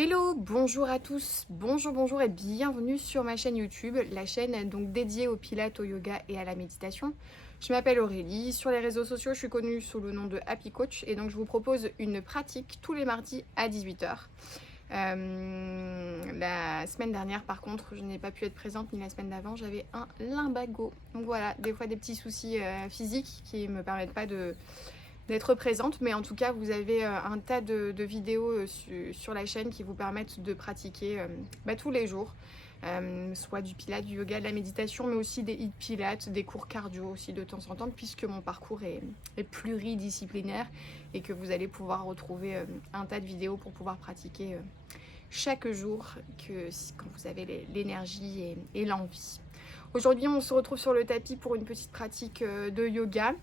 Hello, bonjour à tous, bonjour et bienvenue sur ma chaîne YouTube, la chaîne donc dédiée au pilates, au yoga et à la méditation. Je m'appelle Aurélie, sur les réseaux sociaux je suis connue sous le nom de Happy Coach et donc je vous propose une pratique tous les mardis à 18 h. La semaine dernière par contre je n'ai pas pu être présente, ni la semaine d'avant, j'avais un lumbago. Donc voilà, des fois des petits soucis physiques qui ne me permettent pas d'être présente, mais en tout cas vous avez un tas de vidéos sur la chaîne qui vous permettent de pratiquer tous les jours, soit du pilates, du yoga, de la méditation, mais aussi des hit pilates, des cours cardio aussi de temps en temps, puisque mon parcours est pluridisciplinaire et que vous allez pouvoir retrouver un tas de vidéos pour pouvoir pratiquer chaque jour quand vous avez l'énergie et l'envie. Aujourd'hui on se retrouve sur le tapis pour une petite pratique de yoga.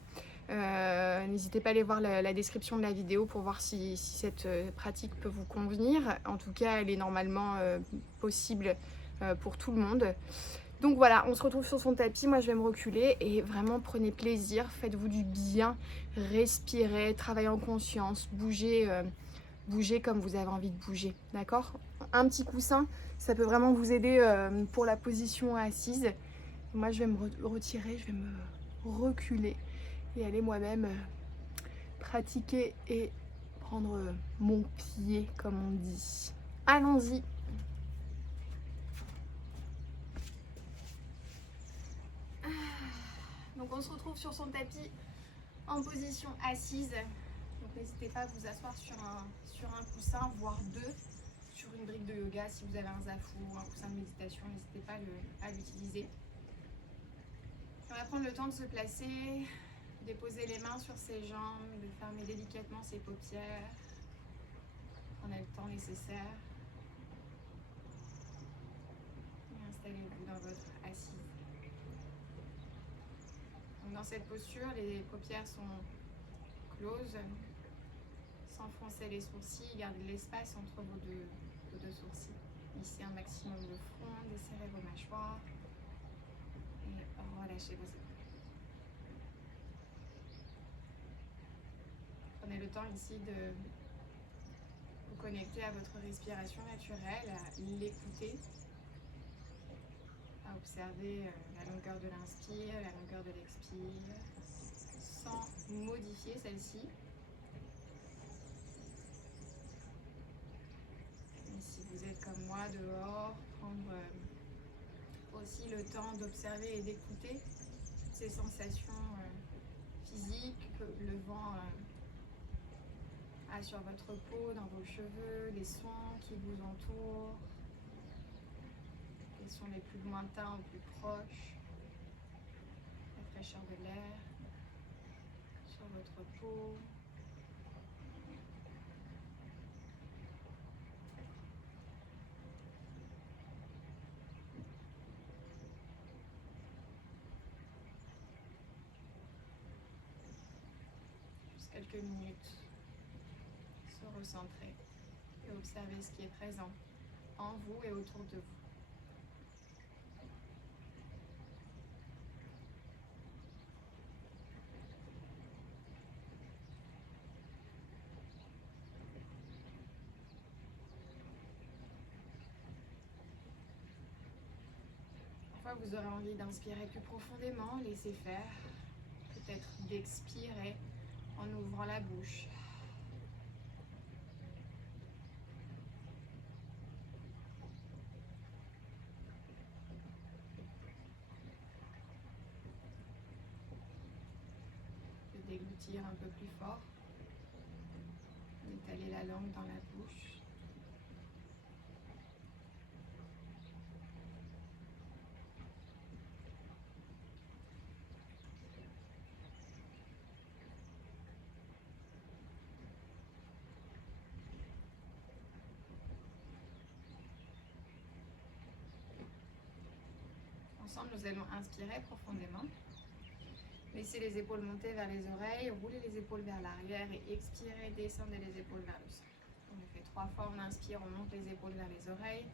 N'hésitez pas à aller voir la description de la vidéo pour voir si cette pratique peut vous convenir. En tout cas, elle est normalement possible pour tout le monde. Donc voilà, on se retrouve sur son tapis. Moi, je vais me reculer et vraiment prenez plaisir. Faites-vous du bien, respirez, travaillez en conscience, bougez, bougez comme vous avez envie de bouger. D'accord? Un petit coussin, ça peut vraiment vous aider pour la position assise. Moi, je vais me retirer, je vais me reculer et aller moi-même pratiquer et prendre mon pied comme on dit. Allons-y. Donc on se retrouve sur son tapis en position assise. Donc n'hésitez pas à vous asseoir sur un coussin, voire deux, sur une brique de yoga. Si vous avez un zafou ou un coussin de méditation, n'hésitez pas à l'utiliser. On va prendre le temps de se placer, déposer les mains sur ses jambes, de fermer délicatement ses paupières. Prenez le temps nécessaire. Et installez-vous dans votre assise. Donc dans cette posture, les paupières sont closes, sans froncer les sourcils, gardez l'espace entre vos deux sourcils. Lissez un maximum le front, desserrez vos mâchoires et relâchez vos épaules. Prenez le temps ici de vous connecter à votre respiration naturelle, à l'écouter, à observer la longueur de l'inspire, la longueur de l'expire, sans modifier celle-ci. Et si vous êtes comme moi dehors, prendre aussi le temps d'observer et d'écouter ces sensations physiques que le vent a sur votre peau, dans vos cheveux, les sons qui vous entourent, les sons les plus lointains ou plus proches, la fraîcheur de l'air sur votre peau. Juste quelques minutes, se recentrer et observer ce qui est présent en vous et autour de vous. Parfois, vous aurez envie d'inspirer plus profondément, laissez faire. Peut-être d'expirer en ouvrant la bouche. De déglutir un peu plus fort. D'étaler la langue dans la bouche. Ensemble, nous allons inspirer profondément. Laissez les épaules monter vers les oreilles, roulez les épaules vers l'arrière et expirez, descendez les épaules vers le sol. On le fait 3 fois, on inspire, on monte les épaules vers les oreilles.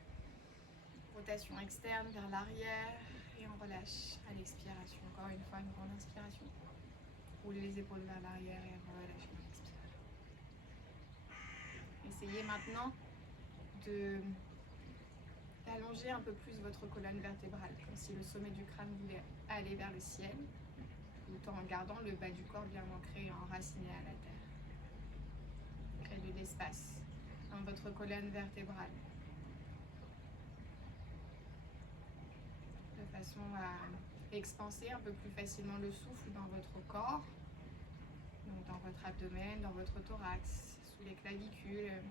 Rotation externe vers l'arrière et on relâche à l'expiration. Encore une fois, une grande inspiration. Roulez les épaules vers l'arrière et relâchez à l'expiration. Essayez maintenant d'allonger un peu plus votre colonne vertébrale, comme si le sommet du crâne voulait aller vers le ciel, tout en gardant le bas du corps bien ancré et enraciné à la terre. Créez de l'espace dans votre colonne vertébrale, de façon à expanser un peu plus facilement le souffle dans votre corps, donc dans votre abdomen, dans votre thorax, sous les clavicules.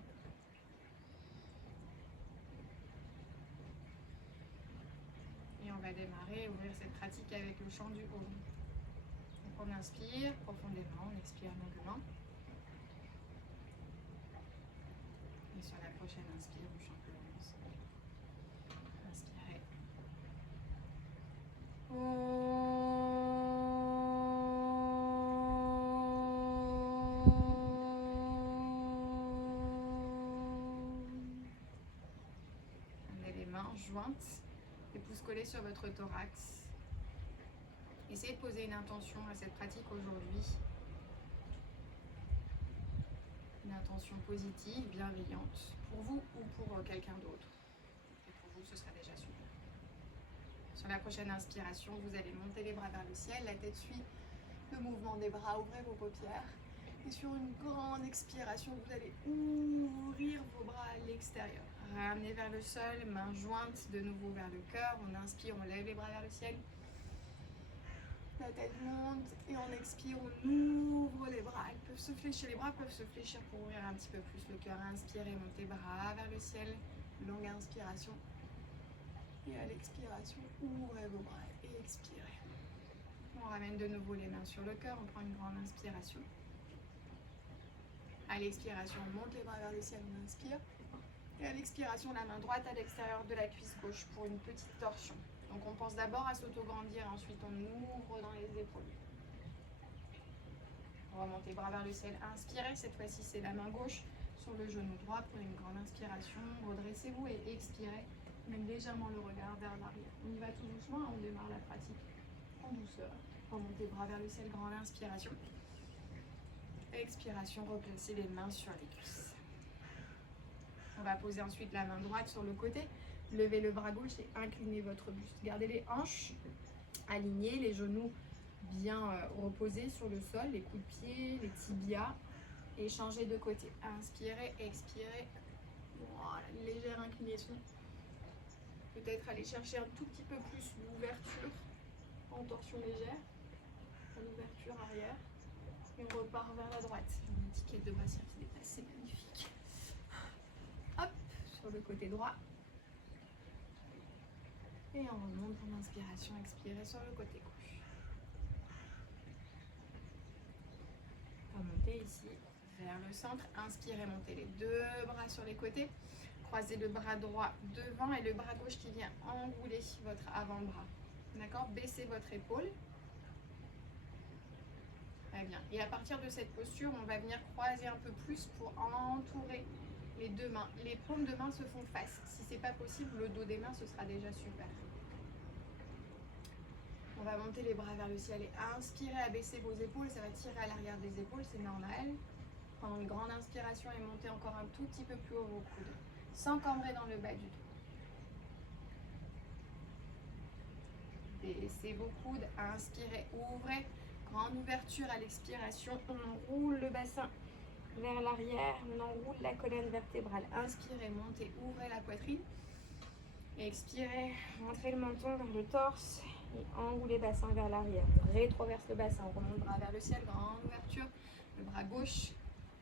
Et on va démarrer, ouvrir cette pratique avec le chant du Om. Donc on inspire profondément, on expire longuement. Et sur la prochaine inspire, on chante le Om ensemble. Inspirez. Amenez les mains jointes, les pouces collés sur votre thorax. Essayez de poser une intention à cette pratique aujourd'hui. Une intention positive, bienveillante, pour vous ou pour quelqu'un d'autre. Et pour vous, ce sera déjà super. Sur la prochaine inspiration, vous allez monter les bras vers le ciel, la tête suit le mouvement des bras, ouvrez vos paupières. Et sur une grande expiration, vous allez ouvrir vos bras à l'extérieur. Ramenez vers le sol, mains jointes de nouveau vers le cœur. On inspire, on lève les bras vers le ciel. La tête monte et on expire, on ouvre les bras. Ils peuvent se fléchir, les bras peuvent se fléchir pour ouvrir un petit peu plus le cœur. Inspirez, montez bras vers le ciel. Longue inspiration. Et à l'expiration, ouvrez vos bras et expirez. On ramène de nouveau les mains sur le cœur, on prend une grande inspiration. À l'expiration, on monte les bras vers le ciel, on inspire. Et à l'expiration, la main droite à l'extérieur de la cuisse gauche pour une petite torsion. Donc on pense d'abord à s'auto-grandir, ensuite on ouvre dans les épaules. Remontez bras vers le ciel, inspirez, cette fois-ci c'est la main gauche sur le genou droit pour une grande inspiration. Redressez-vous et expirez, même légèrement le regard vers l'arrière. On y va tout doucement, on démarre la pratique en douceur. Remontez bras vers le ciel, grande inspiration. Expiration, replacez les mains sur les cuisses. On va poser ensuite la main droite sur le côté. Levez le bras gauche et inclinez votre buste. Gardez les hanches alignées, les genoux bien reposés sur le sol, les coudes de pied, les tibias. Et changez de côté. Inspirez, expirez. Voilà, légère inclinaison. Peut-être aller chercher un tout petit peu plus l'ouverture en torsion légère. L'ouverture arrière. Et on repart vers la droite. J'ai une étiquette de bras qui dépasse, c'est magnifique. Hop, sur le côté droit. Et on remonte en inspiration, expirez sur le côté gauche. Remontez ici vers le centre. Inspirez, montez les deux bras sur les côtés. Croisez le bras droit devant et le bras gauche qui vient enrouler votre avant-bras. D'accord? Baissez votre épaule. Très bien. Et à partir de cette posture, on va venir croiser un peu plus pour entourer les deux mains. Les paumes de main se font face. Si ce n'est pas possible, le dos des mains, ce sera déjà super. On va monter les bras vers le ciel et inspirer, abaisser vos épaules. Ça va tirer à l'arrière des épaules, c'est normal. Prendre une grande inspiration et monter encore un tout petit peu plus haut vos coudes. Sans cambrer dans le bas du dos. Baissez vos coudes, inspirez, ouvrez. Grande ouverture à l'expiration. On roule le bassin vers l'arrière, on enroule la colonne vertébrale. Inspirez, montez, ouvrez la poitrine. Expirez, rentrez le menton vers le torse et enroulez le bassin vers l'arrière. Rétroverse le bassin, on remonte le bras vers le ciel, grande ouverture. Le bras gauche,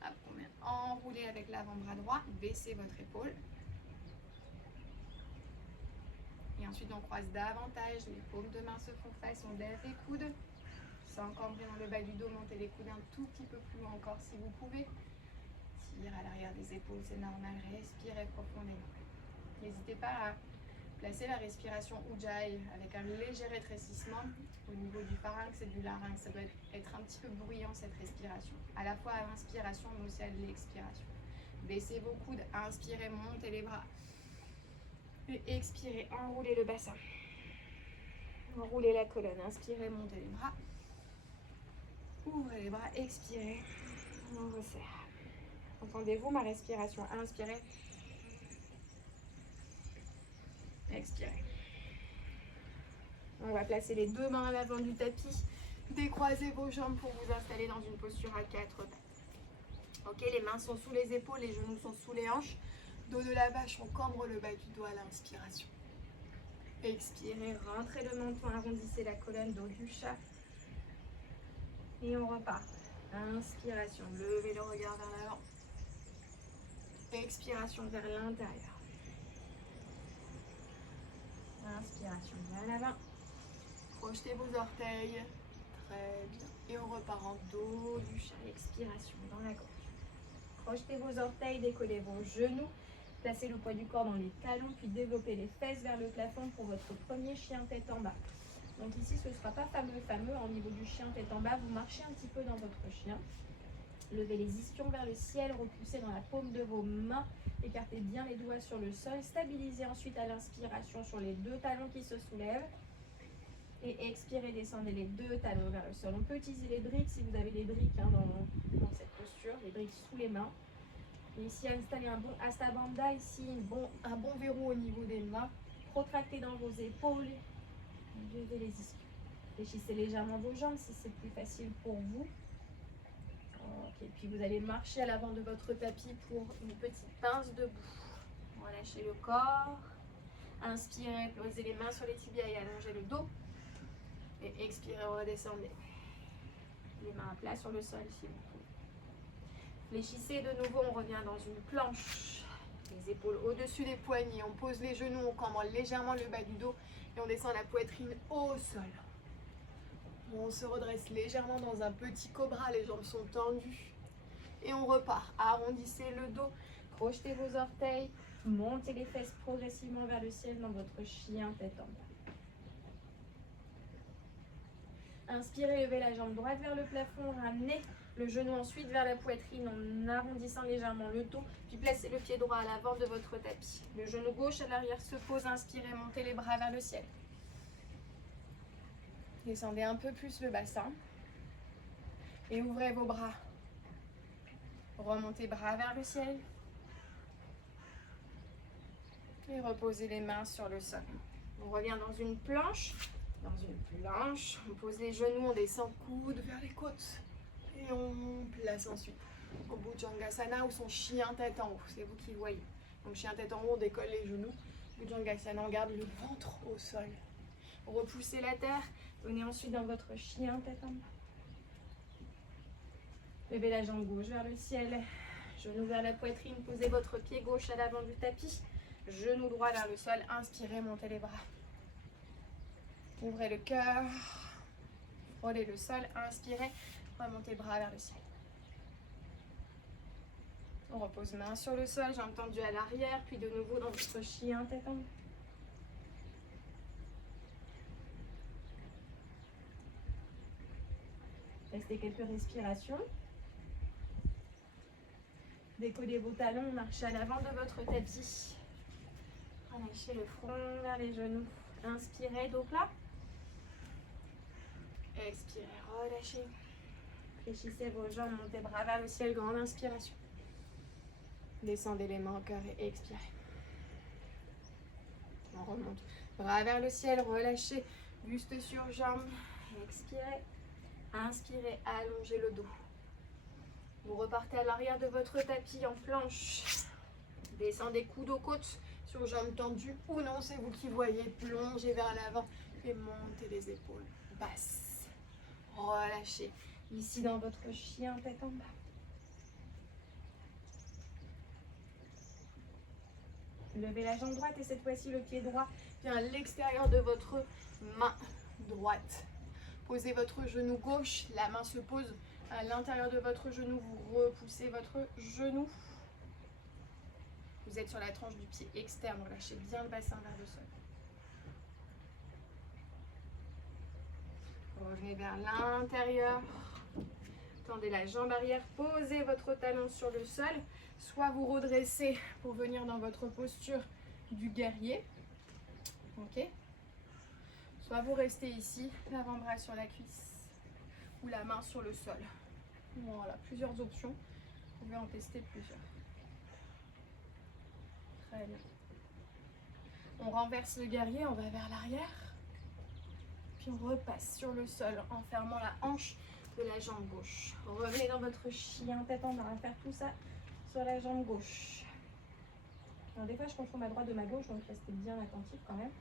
hop, on vient enrouler avec l'avant-bras droit, baissez votre épaule. Et ensuite on croise davantage, les paumes de main se font face, on lève les coudes. Sans cambrer dans le bas du dos, montez les coudes un tout petit peu plus loin encore si vous pouvez. Tire à l'arrière des épaules, c'est normal, respirez profondément. N'hésitez pas à placer la respiration Ujjayi avec un léger rétrécissement au niveau du pharynx et du larynx. Ça doit être un petit peu bruyant cette respiration, à la fois à l'inspiration mais aussi à l'expiration. Baissez vos coudes, inspirez, montez les bras. Et expirez, enroulez le bassin. Enroulez la colonne, inspirez, montez les bras. Ouvrez les bras, expirez, on resserre. Entendez-vous ma respiration? Inspirez. Expirez. On va placer les deux mains à l'avant du tapis. Décroisez vos jambes pour vous installer dans une posture à 4 pattes. Ok, les mains sont sous les épaules, les genoux sont sous les hanches. Dos de la vache, on cambre le bas du dos à l'inspiration. Expirez, rentrez le menton, arrondissez la colonne, dos du chat. Et on repart. Inspiration, levez le regard vers l'avant. Expiration vers l'intérieur. Inspiration vers l'avant. Projetez vos orteils. Très bien. Et on repart en dos du chat. Expiration dans la gorge. Projetez vos orteils, décollez vos genoux. Placez le poids du corps dans les talons, puis développez les fesses vers le plafond pour votre premier chien tête en bas. Donc ici, ce ne sera pas fameux. Au niveau du chien tête en bas, vous marchez un petit peu dans votre chien. Levez les ischions vers le ciel, repoussez dans la paume de vos mains. Écartez bien les doigts sur le sol. Stabilisez ensuite à l'inspiration sur les deux talons qui se soulèvent. Et expirez, descendez les deux talons vers le sol. On peut utiliser les briques si vous avez les briques dans cette posture, les briques sous les mains. Et ici, installez un bon Hasta Bandha, ici un bon verrou au niveau des mains. Protractez dans vos épaules. Levez les ischions. Fléchissez légèrement vos jambes si c'est plus facile pour vous. Ok, puis vous allez marcher à l'avant de votre tapis pour une petite pince debout. Relâchez le corps. Inspirez, posez les mains sur les tibias et allongez le dos. Et expirez, redescendez. Les mains à plat sur le sol si vous pouvez. Fléchissez de nouveau, on revient dans une planche. Les épaules au-dessus des poignets, on pose les genoux, on cambre légèrement le bas du dos et on descend la poitrine au sol. On se redresse légèrement dans un petit cobra, les jambes sont tendues. Et on repart. Arrondissez le dos, projetez vos orteils, montez les fesses progressivement vers le ciel dans votre chien tête en bas. Inspirez, levez la jambe droite vers le plafond, ramenez le genou ensuite vers la poitrine en arrondissant légèrement le dos, puis placez le pied droit à l'avant de votre tapis. Le genou gauche à l'arrière se pose, inspirez, montez les bras vers le ciel. Descendez un peu plus le bassin et ouvrez vos bras. Remontez bras vers le ciel et reposez les mains sur le sol. On revient dans une planche. On pose les genoux, on descend coude vers les côtes et on place ensuite au Bhujangasana ou son chien tête en haut. C'est vous qui voyez. Donc chien tête en haut, on décolle les genoux. Bhujangasana, on garde le ventre au sol. Repoussez la terre. Venez ensuite dans votre chien tête en bas. Levez la jambe gauche vers le ciel. Genou vers la poitrine. Posez votre pied gauche à l'avant du tapis. Genou droit vers le sol. Inspirez, montez les bras. Ouvrez le cœur. Frôlez le sol. Inspirez. Remontez bras vers le ciel. On repose main sur le sol. Jambes tendues à l'arrière. Puis de nouveau dans votre chien tête en bas. Restez quelques respirations. Décollez vos talons, marchez à l'avant de votre tapis. Relâchez le front vers les genoux. Inspirez, dos plat. Expirez, relâchez. Fléchissez vos jambes, montez bras vers le ciel, grande inspiration. Descendez les mains au cœur et expirez. On remonte. Bras vers le ciel, relâchez. Buste sur jambes. Expirez. Inspirez, allongez le dos. Vous repartez à l'arrière de votre tapis en planche. Descendez coude aux côtes sur jambes tendues ou non, c'est vous qui voyez. Plongez vers l'avant et montez les épaules basses. Relâchez. Ici dans votre chien tête en bas. Levez la jambe droite et cette fois-ci le pied droit vient à l'extérieur de votre main droite. Posez votre genou gauche, la main se pose à l'intérieur de votre genou, vous repoussez votre genou. Vous êtes sur la tranche du pied externe, relâchez bien le bassin vers le sol. Revenez vers l'intérieur. Tendez la jambe arrière, posez votre talon sur le sol. Soit vous redressez pour venir dans votre posture du guerrier. Ok. Soit vous restez ici, l'avant-bras sur la cuisse ou la main sur le sol. Voilà, plusieurs options. Vous pouvez en tester plusieurs. Très bien. On renverse le guerrier, on va vers l'arrière. Puis on repasse sur le sol en fermant la hanche de la jambe gauche. Revenez dans votre chien tête en bas. On va faire tout ça sur la jambe gauche. Alors des fois je confonds ma droite de ma gauche, donc restez bien attentif quand même.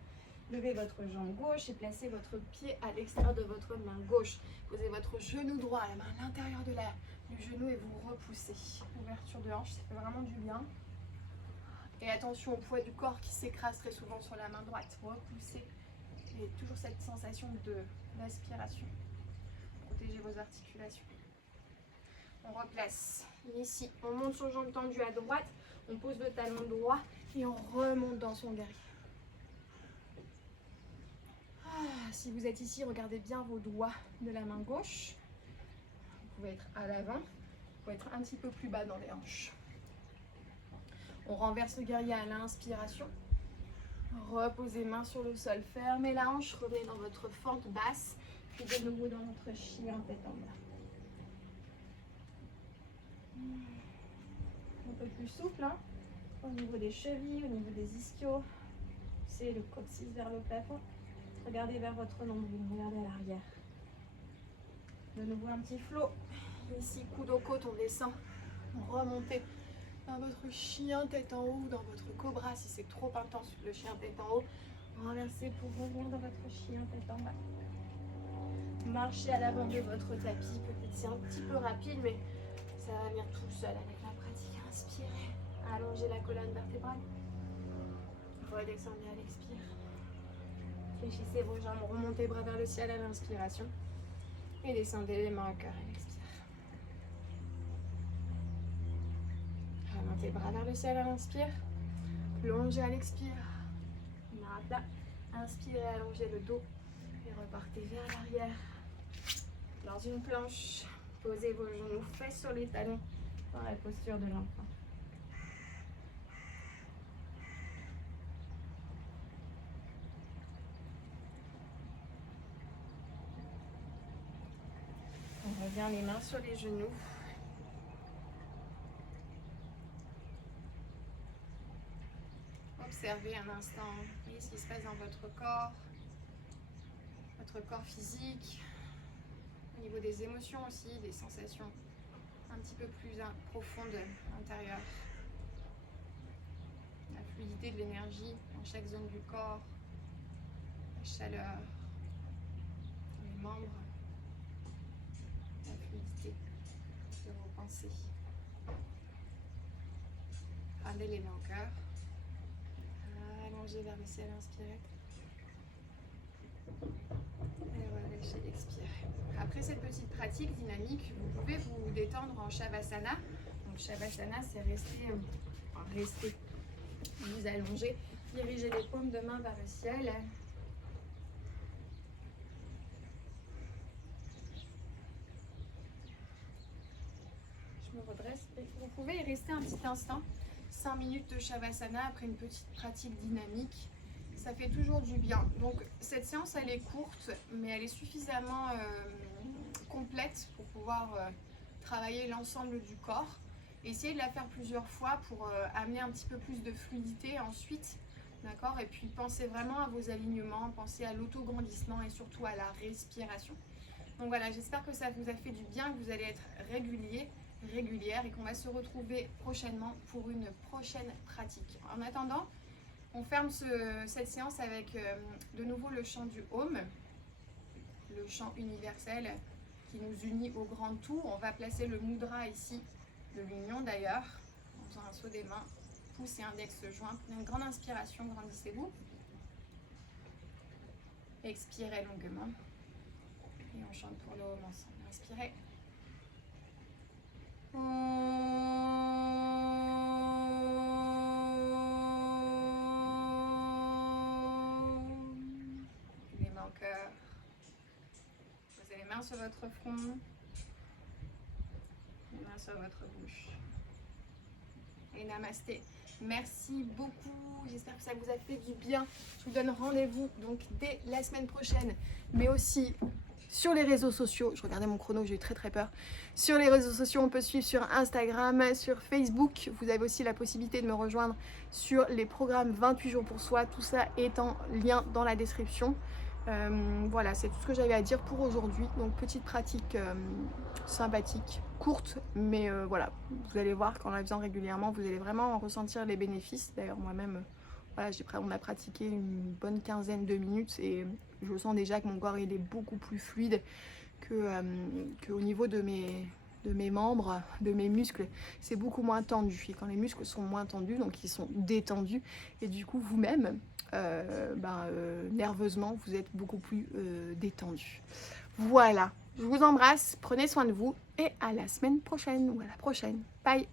Levez votre jambe gauche et placez votre pied à l'extérieur de votre main gauche. Posez votre genou droit, la main à l'intérieur du genou et vous repoussez. Ouverture de hanche, ça fait vraiment du bien. Et attention au poids du corps qui s'écrase très souvent sur la main droite. Repoussez. Et toujours cette sensation d'aspiration. Protégez vos articulations. On replace ici. On monte sur jambe tendue à droite. On pose le talon droit et on remonte dans son guerrier. Si vous êtes ici, regardez bien vos doigts de la main gauche. Vous pouvez être à l'avant, vous pouvez être un petit peu plus bas dans les hanches. On renverse le guerrier à l'inspiration. Reposez main sur le sol, fermez la hanche, revenez dans votre fente basse, puis de nouveau dans votre chien tête en bas. Un peu plus souple, hein, au niveau des chevilles, au niveau des ischios. C'est le coccyx vers le plafond. Regardez vers votre nombril, regardez à l'arrière. De nouveau un petit flot. Ici, coude aux côtes, on descend. On remonte dans votre chien tête en haut, dans votre cobra si c'est trop intense, le chien tête en haut. Renversez pour revenir dans votre chien tête en bas. Marchez à l'avant de votre tapis. Peut-être c'est un petit peu rapide, mais ça va venir tout seul avec la pratique. Inspirez. Allongez la colonne vertébrale. Redescendez à l'expire. Fléchissez vos jambes, remontez bras vers le ciel à l'inspiration et descendez les mains au cœur à l'expire. Remontez bras vers le ciel à l'inspire, plongez à l'expire, main à plat, inspirez, allongez le dos et repartez vers l'arrière. Dans une planche, posez vos genoux fesses sur les talons dans la posture de l'enfant. On revient les mains sur les genoux. Observez un instant voyez ce qui se passe dans votre corps physique, au niveau des émotions aussi, des sensations un petit peu plus profondes à l'intérieur. La fluidité de l'énergie dans chaque zone du corps, la chaleur, les membres. La fluidité de vos pensées. Ramenez les mains au cœur. Allongez vers le ciel, inspirez. Et relâchez, expirez. Après cette petite pratique dynamique, vous pouvez vous détendre en Shavasana. Donc Shavasana, c'est rester, vous allongez, dirigez les paumes de main vers le ciel. Redresse. Vous pouvez y rester un petit instant, 5 minutes de Shavasana après une petite pratique dynamique. Ça fait toujours du bien. Donc cette séance elle est courte mais elle est suffisamment complète pour pouvoir travailler l'ensemble du corps. Essayez de la faire plusieurs fois pour amener un petit peu plus de fluidité ensuite. D'accord. Et puis pensez vraiment à vos alignements, pensez à l'autograndissement et surtout à la respiration. Donc voilà, j'espère que ça vous a fait du bien, que vous allez être régulière et qu'on va se retrouver prochainement pour une prochaine pratique. En attendant, on ferme cette séance avec de nouveau le chant du Om, le chant universel qui nous unit au grand tout. On va placer le mudra ici, de l'union d'ailleurs, en faisant un saut des mains, pouce et index joints. Prenez une grande inspiration, grandissez-vous. Expirez longuement. Et on chante pour le Om ensemble. Inspirez. Les mains au cœur. Posez les mains sur votre front. Les mains sur votre bouche. Et namasté. Merci beaucoup. J'espère que ça vous a fait du bien. Je vous donne rendez-vous donc dès la semaine prochaine, mais aussi sur les réseaux sociaux. Je regardais mon chrono, j'ai eu très très peur. Sur les réseaux sociaux, on peut suivre sur Instagram, sur Facebook. Vous avez aussi la possibilité de me rejoindre sur les programmes 28 jours pour soi. Tout ça est en lien dans la description. Voilà, c'est tout ce que j'avais à dire pour aujourd'hui. Donc petite pratique sympathique, courte, mais voilà, vous allez voir qu'en la faisant régulièrement, vous allez vraiment en ressentir les bénéfices. D'ailleurs moi-même, voilà, on a pratiqué une bonne quinzaine de minutes et je sens déjà que mon corps il est beaucoup plus fluide qu'au niveau de mes membres, de mes muscles, c'est beaucoup moins tendu. Et quand les muscles sont moins tendus, donc ils sont détendus, et du coup vous-même, nerveusement, vous êtes beaucoup plus détendu. Voilà, je vous embrasse, prenez soin de vous et à la semaine prochaine ou à la prochaine. Bye!